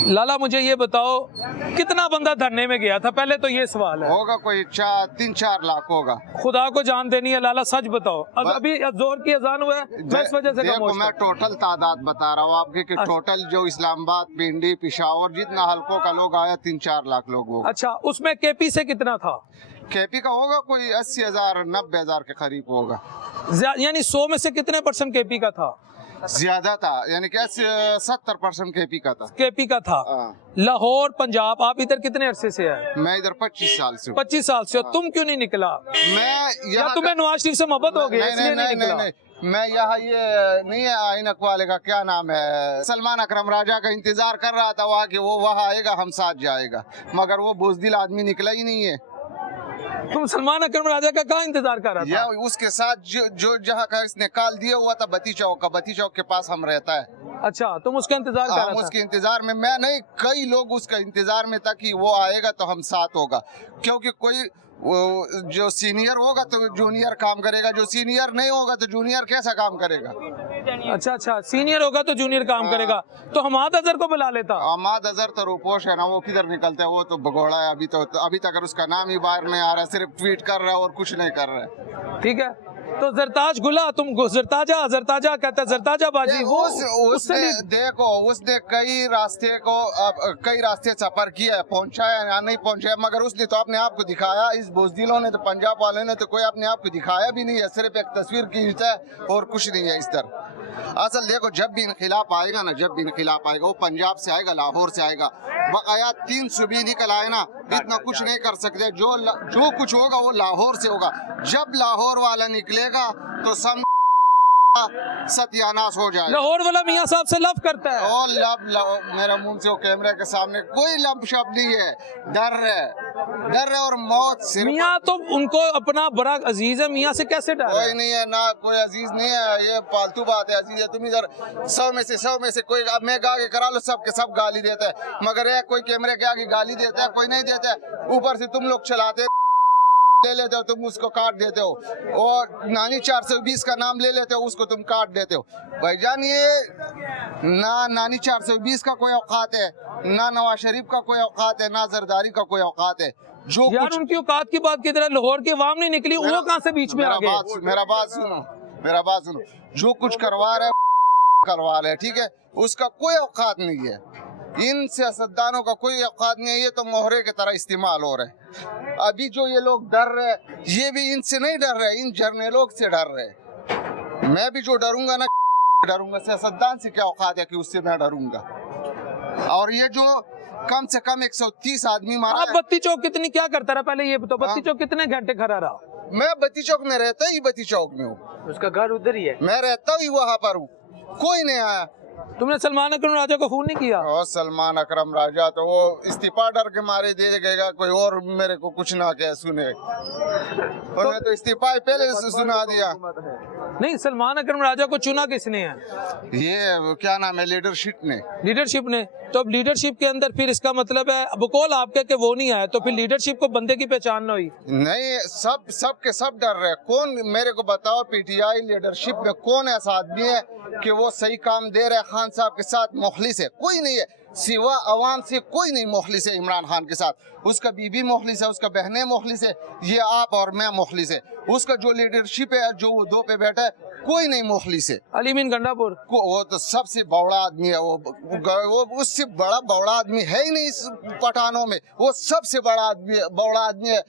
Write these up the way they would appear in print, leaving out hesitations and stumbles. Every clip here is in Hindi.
लाला मुझे ये बताओ कितना बंदा धरने में गया था, पहले तो ये सवाल है। होगा कोई 3-4 लाख होगा। खुदा को जान देनी है लाला, सच बताओ। अभी जोर की अजान हुआ है, मैं इस वजह से देखो मैं टोटल तादाद बता रहा हूँ आपकी कि टोटल जो इस्लामाबाद, पिंडी, पिशावर जितना हल्कों का लोग आया 3-4 लाख लोग होगा। अच्छा, उसमें केपी से कितना था? केपी का होगा कोई 80,000 90,000 के करीब होगा। यानी 100 में से कितने % केपी का था? ज्यादा था, यानी कि 70% केपी का था। केपी का था। लाहौर पंजाब, आप इधर कितने अरसे से है? मैं इधर 25 साल से। 25 साल से। तुम क्यों नहीं निकला? मैं या तुम्हें नवाज शरीफ से मोहब्बत हो गई इसलिए नहीं निकला? नहीं, मैं यहाँ ये नहीं है आइन वाले का क्या नाम है, सलमान अकरम राजा का इंतजार कर रहा था वहाँ कि वो वहाँ आएगा, हम साथ जाएगा, मगर वो बुज़दिल आदमी निकला ही नहीं है। तुम सलमान अकरम राजा का कहाँ इंतजार कर रहा था? या उसके साथ जो जहाँ का इसने कॉल दिया हुआ था बत्ती चौक का, बत्ती चौक के पास हम रहता है। अच्छा, तुम उसका इंतजार कर रहा था? उसके इंतजार में मैं नहीं, कई लोग उसका इंतजार में था कि वो आएगा तो हम साथ होगा, क्योंकि कोई जो सीनियर होगा तो जूनियर काम करेगा, जो सीनियर नहीं होगा तो जूनियर कैसा काम करेगा। अच्छा, सीनियर होगा तो जूनियर काम करेगा। तो हमाद अजहर को बुला लेता। हमाद अजहर तो रूपोश है ना, वो किधर निकलता है, वो तो भगोड़ा है। अभी तक उसका नाम ही बाहर नहीं आ रहा है, सिर्फ ट्वीट कर रहा है और कुछ नहीं कर रहा है। ठीक है, तो जरताज गुला, तुम जरताजा कहता है, जरताजा बाजी। उसने देखो, उसने कई रास्ते सफर किया है, पहुंचा है या नहीं पहुंचा है, मगर उसने तो अपने आप को दिखाया। इस बुज़दिलों ने तो, पंजाब वालों ने तो कोई अपने आप को दिखाया भी नहीं है, सिर्फ एक तस्वीर खींचता है और कुछ नहीं है इस तरह। असल देखो, जब भी इनखिलाफ आएगा ना, जब भी इनखिलाफ आएगा वो पंजाब से आएगा, लाहौर से आएगा, बकाया 3 सूबे निकल आए ना, इतना कुछ नहीं कर सकते। जो कुछ होगा वो लाहौर से होगा। जब लाहौर वाला निकलेगा तो सब सत्यानाश हो जाए। लाहौर वाला मियां साहब से लव करता है। और लव मेरा मुंह से वो कैमरे के सामने कोई लव शब्द नहीं है, डर है और मौत से। मियां तो उनको अपना बड़ा अजीज है, मियां से कैसे डर? कोई नहीं है ना, कोई अजीज नहीं है, ये फालतू बात है। अजीज है तुम इधर 100 में से कोई, अब मैं गा के करा लो, सब के सब गाली देता है, मगर ये कोई कैमरे के आगे गाली देता है, कोई नहीं देता है। ऊपर से तुम लोग चलाते ले लेते हो, तुम उसको काट देते हो, और नानी 420 का नाम ले लेते हो, उसको तुम काट देते हो। भाईजान ये ना नानी 420 का कोई औकात है, ना नवाज शरीफ का कोई औकात है, ना जरदारी का कोई औकात है। जो यार उनकी औकात की बात की तरह लाहौर की आवाम नहीं निकली, वो कहाँ से बीच में आ गए? मेरा बात सुनो, जो कुछ करवा रहे, ठीक है, उसका कोई औकात नहीं है। इन सियासतदानों का कोई औकात नहीं है, ये तो मोहरे की तरह इस्तेमाल हो रहे हैं। अभी जो ये लोग डर रहे, ये भी इनसे नहीं डर रहे, इन जर्नलों से डर रहे। मैं भी जो डरूंगा ना, डरूंगा, सियासतदान से क्या औकात है कि उससे मैं डरूंगा। और ये जो कम से कम 130 आदमी मारा। आप बत्ती चौक कितनी क्या करता रहा पहले ये बताओ? बत्ती चौक कितने घंटे खड़ा रहा? मैं बत्ती चौक में रहता ही बत्ती चौक में हूँ, उसका घर उधर ही है, मैं रहता ही वहाँ पर हूँ, कोई नहीं आया। तुमने सलमान अकरम राजा को फोन नहीं किया? और सलमान अकरम राजा तो वो इस्तीफा डर के मारे दे देगा, कोई और मेरे को कुछ ना कहे सुने, और मैं तो इस्तीफा पहले से सुना दिया। नहीं, सलमान अकरम राजा को चुना किसने है? ये क्या नाम है, लीडरशिप ने। तो अब लीडरशिप के अंदर फिर इसका मतलब है बकौल आपके कि वो नहीं आया, तो फिर लीडरशिप को बंदे की पहचान न हुई? नहीं, सब के सब डर रहे। कौन मेरे को बताओ, पीटीआई लीडरशिप में कौन ऐसा आदमी है कि वो सही काम दे रहे? खान साहब के साथ मुखलिस है? कोई नहीं है, सिवा अवाम से कोई नहीं मुखलिस है। इमरान खान के साथ उसका बीबी मुखलिस है, उसका बहनें मुखलिस है, ये आप और मैं मुखलिस है। उसका जो लीडरशिप है, जो वो 2 पे बैठा है, कोई नहीं मुखलिस है। अलीमीन गंडापुर वो तो सबसे बड़ा आदमी है, वो उससे बड़ा आदमी है ही नहीं इस पठानों में। वो सबसे बड़ा आदमी है।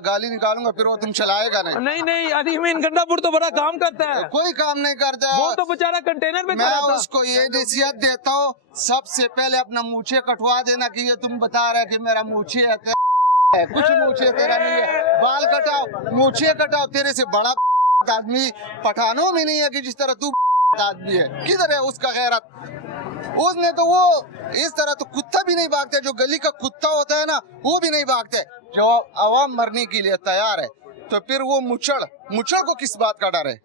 गाली निकालूंगा फिर वो तुम चलाएगा नहीं। अलीमीन गंडापुर तो बड़ा काम करता है। कोई काम नहीं करता, वो तो बेचारा कंटेनर में। मैं उसको ये नसीहत देता हूँ, सबसे पहले अपना मूछे कटवा देना कि ये तुम बता रहे कि मेरा मूछे है, कुछ मूछे तेरा नहीं है, बाल कटाओ, मूछे कटाओ। तेरे से बड़ा आदमी पठानों में नहीं है कि जिस तरह तू आदमी है। किधर है उसका गैरत? उसने तो वो इस तरह तो कुत्ता भी नहीं भागते, जो गली का कुत्ता होता है ना, वो भी नहीं भागते। जो आवाम मरने के लिए तैयार है, तो फिर वो मुचड़ को किस बात का डर है?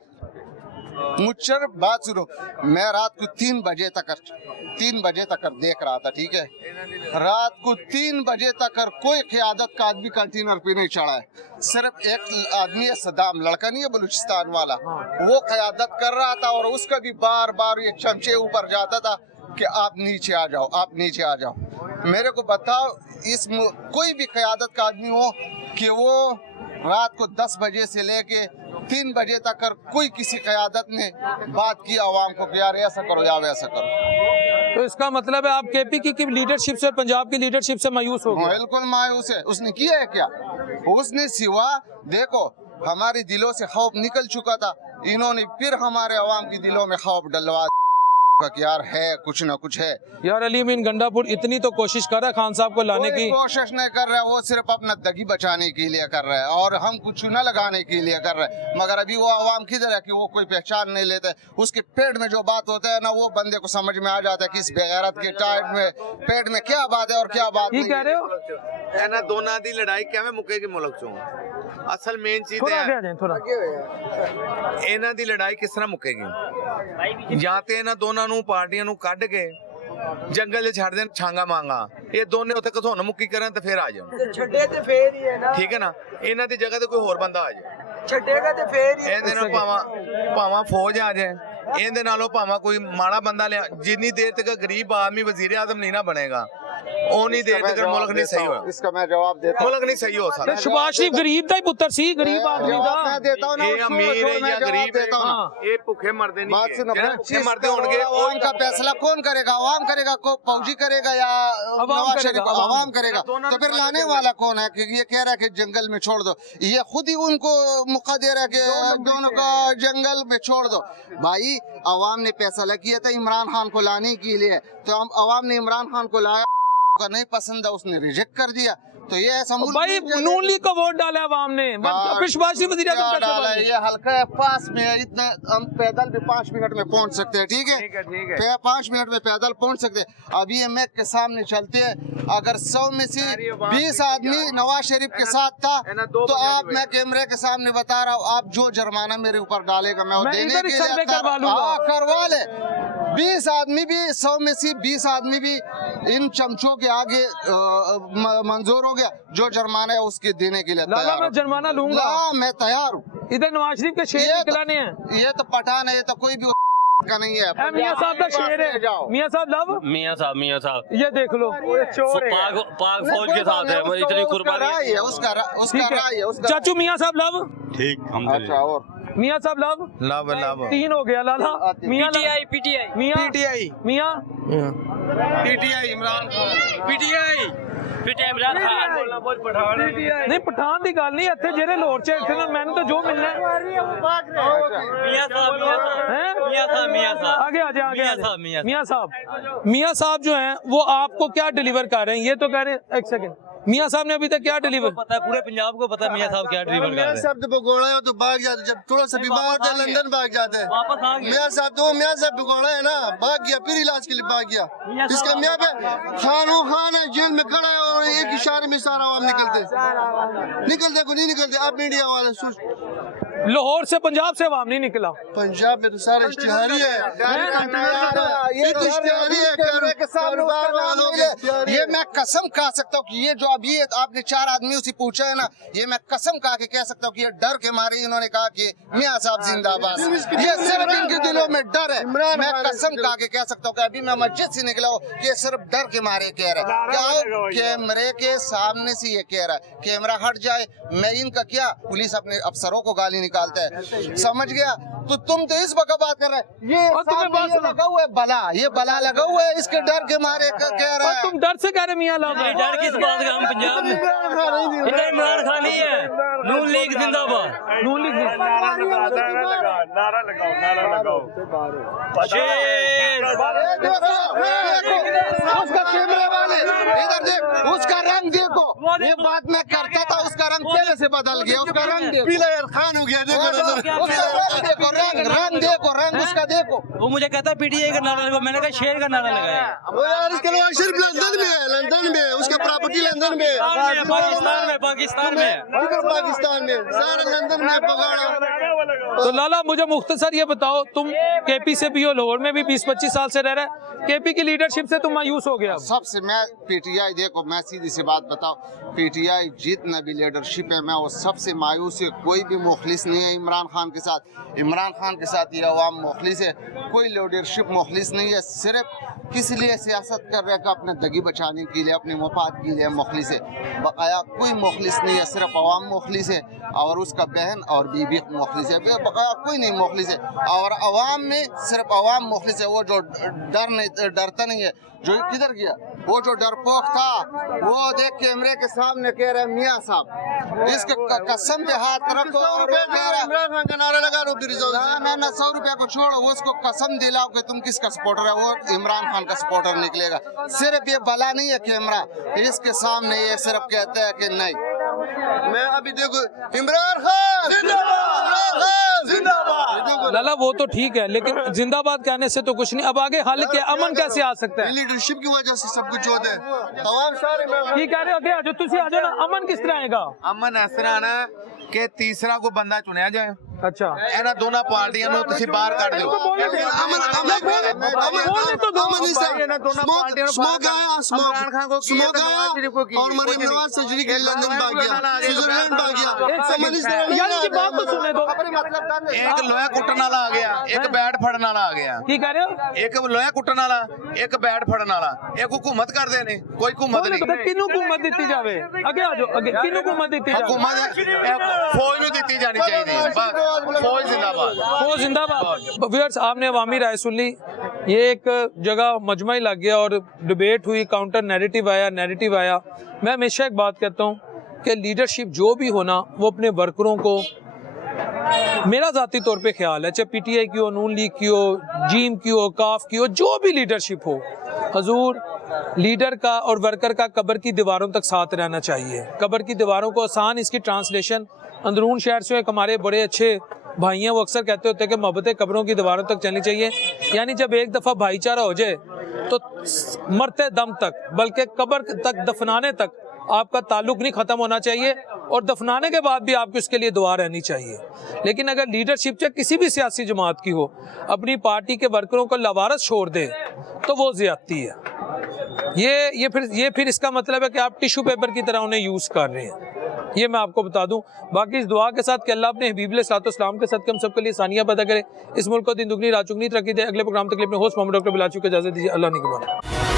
मुझसे बात सुनो, मैं रात को 3 बजे तक देख रहा था, ठीक है, रात को 3 बजे तक कोई क़यादत का आदमी कंटेनर पे नहीं चढ़ा है। सिर्फ एक आदमी है, सदाम, लड़का नहीं है, बलूचिस्तान वाला, वो क़यादत कर रहा था, और उसका भी बार बार ये चमचे ऊपर जाता था। कि आप नीचे आ जाओ, आप नीचे आ जाओ। मेरे को बताओ, कोई भी क़यादत का आदमी हो कि वो रात को 10 बजे से लेके 3 बजे तक कर कोई किसी क़यादत ने बात की आवाम को कि यार ऐसा करो या वैसा करो। तो इसका मतलब है आप केपी की लीडरशिप से, पंजाब की लीडरशिप से मायूस हो गए? बिल्कुल मायूस है। उसने किया है क्या? उसने सिवा देखो हमारे दिलों से खौफ निकल चुका था, इन्होंने फिर हमारे अवाम के दिलों में खौफ डलवा कि यार है कुछ ना कुछ है। यार अली अमीन गंडापुर इतनी तो कोशिश कर रहा है खान साहब को लाने की। कोशिश नहीं कर रहा है, वो सिर्फ अपना दगी बचाने के लिए कर रहा है और हम कुछ न लगाने के लिए कर रहे हैं। मगर अभी वो अवाम किधर है कि वो कोई पहचान नहीं लेते। उसके पेट में जो बात होता है ना, वो बंदे को समझ में आ जाता है कि इस बेगैरत के टाइट में पेट में क्या बात है और क्या बात नहीं। कह रहे हो ਇਹਨਾਂ ਦੋਨਾਂ ਦੀ ਲੜਾਈ ਕਿਵੇਂ ਮੁੱਕੇਗੀ ਮੁਲਕ ਚੋਂ? ਅਸਲ ਮੇਨ ਚੀਜ਼ थोड़ा ਹੈ आगे आ जाएं, थोड़ा ਇਹਨਾਂ ਦੀ ਲੜਾਈ ਕਿਸ ਤਰ੍ਹਾਂ ਮੁੱਕੇਗੀ? ਜਾਂ ਤੇ ਇਹਨਾਂ ਦੋਨਾਂ ਨੂੰ ਪਾਰਟੀਆਂ ਨੂੰ ਕੱਢ ਕੇ ਜੰਗਲ 'ਚ ਛੱਡ ਦੇਣ ਛਾਂਗਾ ਮਾਂਗਾ, ਇਹ ਦੋਨੇ ਉੱਥੇ ਘਸੁੰਨ ਮੁੱਕੀ ਕਰਨ ਤੇ ਫਿਰ ਆ ਜਾਣ। ਛੱਡੇ ਤੇ ਫੇਰ ਹੀ ਹੈ ਨਾ, ਠੀਕ ਹੈ ਨਾ? ਇਹਨਾਂ ਦੀ ਜਗ੍ਹਾ ਤੇ ਕੋਈ ਹੋਰ ਬੰਦਾ ਆ ਜਾਏ, ਛੱਡੇਗਾ ਤੇ ਫੇਰ ਹੀ। ਇਹਦੇ ਨਾਲ ਭਾਵਾਂ ਫੌਜ ਆ ਜਾਏ, ਇਹਦੇ ਨਾਲੋਂ ਭਾਵਾਂ ਕੋਈ ਮਾੜਾ ਬੰਦਾ ਲਿਆ। ਜਿੰਨੀ ਦੇਰ ਤੱਕ ਗਰੀਬ ਆਦਮੀ ਵਜ਼ੀਰ आज़म नहीं ना बनेगा, उन्नी देर तक मुल्क नहीं सही होगा। इसका मैं जवाब देता हूं। मुल्क नहीं सही हो सकता। शहबाज शरीफ गरीब का ही पुत्र सी, गरीब आदमी जवाब था। मैं देता हूं ना, ये अमीर है या गरीब है, देता हूं ना। ये भूखे मरदे बात नहीं, सुनो, भूखे मरदे होंगे। अवाम का फैसला कौन करेगा? अवाम करेगा, को फौजी करेगा या नवाज शरीफ? अवाम करेगा। तो फिर लाने वाला कौन है कि ये कह रहा है कि जंगल में छोड़ दो? ये खुद ही उनको मौका दे रहा है कि दोनों का जंगल में छोड़ दो। भाई अवाम ने फैसला किया था इमरान खान को लाने के लिए, तो हम अवाम ने इमरान खान को लाया, का नहीं पसंद है, उसने रिजेक्ट कर दिया। तो ये ऐसा भाई नून लीग का वोट डाला है अवाम ने, फिर शहबाज शरीफ वज़ीर आज़म कैसे डाला है? बने? ये हल्का है, पास में है, इतना हम पैदल भी 5 मिनट में पहुंच सकते हैं। ठीक है 5 मिनट में पैदल पहुंच सकते हैं। अभी ये मैक के सामने चलते हैं, अगर 100 में से 20 आदमी नवाज शरीफ के साथ था, तो आप, मैं कैमरे के सामने बता रहा हूँ, आप जो जुर्माना मेरे ऊपर डालेगा मैं वो मैं देने इधर ही के सर्वे लिए करवा लूंगा। हाँ, करवा ले। 20 आदमी भी, 100 में से 20 आदमी भी इन चमचों के आगे मंजूर हो गया। जो जुर्माना है उसके देने के लिए लाला तैयार मैं हूं। जुर्माना लूंगा। हाँ, मैं तैयार हूँ। इधर नवाज शरीफ के शेर ये निकलाने हैं। ये तो पठान है, ये तो कोई भी का नहीं है। ए, मियां साहब का शेर है। मियां साहब लव, मियां साहब ये देख लो पाक फौज के साथ है, इतनी उसका कुर्बानी। राय है, उसका ठीक राय है, है। उसका चाचू मियां साहब लव, ठीक अच्छा। और मियां साहब लव लव लव 3 हो गया लाला। मियां पीटीआई मियां मियां पीटीआई इमरान पीटीआई इमरान खान नहीं पठान की गल नहीं, इतने जेरे लोर च इतने ना मैंने तो जो मिलना है। मियां साहब हैं? आगे आ जाए, आगे आ मियां साहब, जाए। मियां साहब जो हैं वो आपको क्या डिलीवर कर रहे हैं? ये तो कह रहे हैं, एक सेकंड, मियां साहब ने अभी तक क्या डिलीवर? पता है, पूरे पंजाब को पता है मियां साहब क्या डिलीवर कर रहे हैं। साहब तो भगोड़ा है तो भाग जाते, जब थोड़ा सा बीमार थे लंदन भाग जाते हैं। वापस आ गए। मियां साहब भगोड़ा है ना, भाग गया, फिर इलाज के लिए भाग गया। इसका मियां पे खान है, जेल में खड़ा है और एक इशारे में सारा आवाम निकलते को नहीं निकलते। अब मीडिया वाले लाहौर से, पंजाब से अवाम नहीं निकला। पंजाब में तो सारा इश्तिहारी है, ये मैं कसम खा सकता हूँ कि ये जो अभी आपने 4 आदमियों से पूछा है ना, ये मैं कसम खा के कह सकता हूँ कि ये डर के मारे इन्होंने कहा कि मियां साहब जिंदाबाद। ये सिर्फ इनके दिलों में डर है। मैं कसम खा के कह सकता हूँ कि अभी मैं मस्जिद से निकला हूँ कि ये सिर्फ डर के मारे कह रहे हैं। क्या कैमरे के सामने से ये कह रहा है कैमरा हट जाए, मैं इनका क्या, पुलिस अपने अफसरों को गाली निकालता है, समझ गया? तो तुम तो इस वक्त बात कर रहे हैं, ये सामने ये लगा हुआ है बला, ये बला लगा हुआ है, इसके डर के मारे कह रहा है। तुम डर से कह रहे मियां लाभ? डर किस बात का? हम पंजाब में इमरान खान नहीं है, नून लीग जिंदाबाद। नून लीग उसका कैमरे वाले इधर देख, उसका रंग देखो। ये बात मैं करता था, उसका रंग पहले से बदल गया। उसका रंग देखो, पीला यार खान हो गया, देखो देखो रंग देखो, रंग उसका देखो। वो मुझे कहता है पीटीआई का नारा लगाओ, मैंने कहा शेर का नारा लगाया। वो यार इसके अलावा सिर्फ लंदन में है, उसका प्रॉपर्टी लंदन में है, पाकिस्तान में पाकिस्तान में सारा लंदन में पगाड़ा। तो लाला मुझे मुख्तसर ये बताओ, तुम केपी से भी हो, लाहौर में भी 20-25 साल से रह रहे, केपी की लीडरशिप से तुम मायूस हो गया? सबसे मैं पीटीआई, देखो मैं सीधी सी बात बताऊं, पीटीआई जितना भी लीडरशिप है मैं वो सबसे मायूस है। कोई भी मुखलिस नहीं है इमरान खान के साथ। इमरान खान के साथ ये अवाम मुखलिस है, कोई लीडरशिप मुखलिस नहीं है। सिर्फ किस लिए सियासत कर रहे हैं, अपने दगी बचाने के लिए, अपने मफाद के लिए मुखलिस है। बकाया कोई मुखलिस नहीं है, सिर्फ अवाम मुखलिस है और उसका बहन और बीबी मुखलिस है, बकाया कोई नहीं मुखलिस है। और अवाम में सिर्फ अवाम मुखलिस है। वो जो डरता नहीं है, जो किधर गया वो जो डरपोक था, वो देख कैमरे के सामने कह रहे मियाँ साहब इसके कसम पे हाथ रखो और वो कह रहा इमरान खान का नारा लगा रहा ना 100 रुपया को छोड़ो, वो उसको कसम दिलाओ कि तुम किसका सपोर्टर है, वो इमरान खान का सपोर्टर निकलेगा। सिर्फ ये भला नहीं है कैमरा, इसके सामने ये सिर्फ कहते हैं कि नहीं। मैं अभी देखो इमरान खान जिंदाबाद। लाला वो तो ठीक है, लेकिन जिंदाबाद कहने से तो कुछ नहीं। अब आगे हाल के अमन कैसे आ सकता है? लीडरशिप की वजह से सब कुछ होता है। तमाम सारे की कह रहे हो, आगे तुसी आ जाओ ना, अमन किस तरह आएगा? ਅਮਨ ਇਸ ਤਰ੍ਹਾਂ ਨਾ ਕਿ ਤੀਸਰਾ ਕੋਈ ਬੰਦਾ ਚੁਣਿਆ ਜਾਏ, अच्छा ਇਹਨਾਂ ਦੋਨਾਂ ਪਾਰਟੀਆਂ ਨੂੰ ਤੁਸੀਂ ਬਾਹਰ ਕੱਢ ਦਿਓ। बोलने तो दो। ਇਹਨਾਂ ਦੋਨਾਂ ਪਾਰਟੀਆਂ ਨੂੰ ਬਾਹਰ ਕੱਢ ਦਿਓ। इमरान खान को स्मोक आया और मरीम नवाज सर्जरी के लिए लंदन भाग गया, स्विट्जरलैंड भाग गया। अमन इस तरह नहीं यार की बात तो सुने दो। ਇੱਕ ਲੋਹਾ ਕੁੱਟਣ ਵਾਲਾ ਆ ਗਿਆ, ਇੱਕ ਬੈਟ ਫੜਨ ਵਾਲਾ ਆ ਗਿਆ। की कह रहे हो? ਇੱਕ ਲੋਹਾ ਕੁੱਟਣ ਵਾਲਾ, ਇੱਕ ਬੈਟ ਫੜਨ ਵਾਲਾ। ਇਹ ਕੋਈ हुकूमत ਕਰਦੇ ਨੇ, ਕੋਈ हुकूमत ਨਹੀਂ। किनू हुकूमत दी जावे? आगे आ जाओ, आगे किनू हुकूमत दी जावे? हुकूमत फौज ਨੂੰ ਦਿੱਤੀ जानी चाहिए। बस फौज जिंदाबाद, वो जिंदाबाद। व्यूअर्स, आपने अवामी राय सुन ली। ये एक जगह मजमा ही लग गया और डिबेट हुई, काउंटर नैरेटिव आया। मैं हमेशा एक बात कहता हूँ कि लीडरशिप जो भी होना, वो अपने वर्करों को, मेरा ज़ाती तौर पे ख्याल है, चाहे पीटीआई की हो, नून लीग की हो, जीम की हो, काफ की हो, जो भी लीडरशिप हो, हजूर लीडर का और वर्कर का कब्र की दीवारों तक साथ रहना चाहिए। कब्र की दीवारों को आसान, इसकी ट्रांसलेशन अंदरून शहर से एक हमारे बड़े अच्छे भाई हैं, वो अक्सर कहते होते हैं कि मोहब्बतें कब्रों की दीवारों तक चलनी चाहिए। यानी जब एक दफ़ा भाईचारा हो जाए तो मरते दम तक, बल्कि कब्र तक दफनाने तक आपका ताल्लुक नहीं ख़त्म होना चाहिए, और दफनाने के बाद भी आपको इसके लिए दुआ रहनी चाहिए। लेकिन अगर लीडरशिप चाहे किसी भी सियासी जमात की हो, अपनी पार्टी के वर्करों को लवारस छोड़ दे तो वो ज़्यादती है। ये फिर इसका मतलब है कि आप टिश्यू पेपर की तरह उन्हें यूज़ कर रहे हैं। ये मैं आपको बता दूं। बाकी इस दुआ के साथ कि अल्लाह अपने हबीब अलैहिस्सलाम के साथ हम सबके लिए सानिया पैदा करे, इस मुल्क को दिन दुगनी रात चुगनी तरक्की दे। अगले प्रोग्राम तक अपने होस्ट मोहम्मद डॉक्टर बिलाल की इजाज़त दीजिए। अल्लाह निगहबान।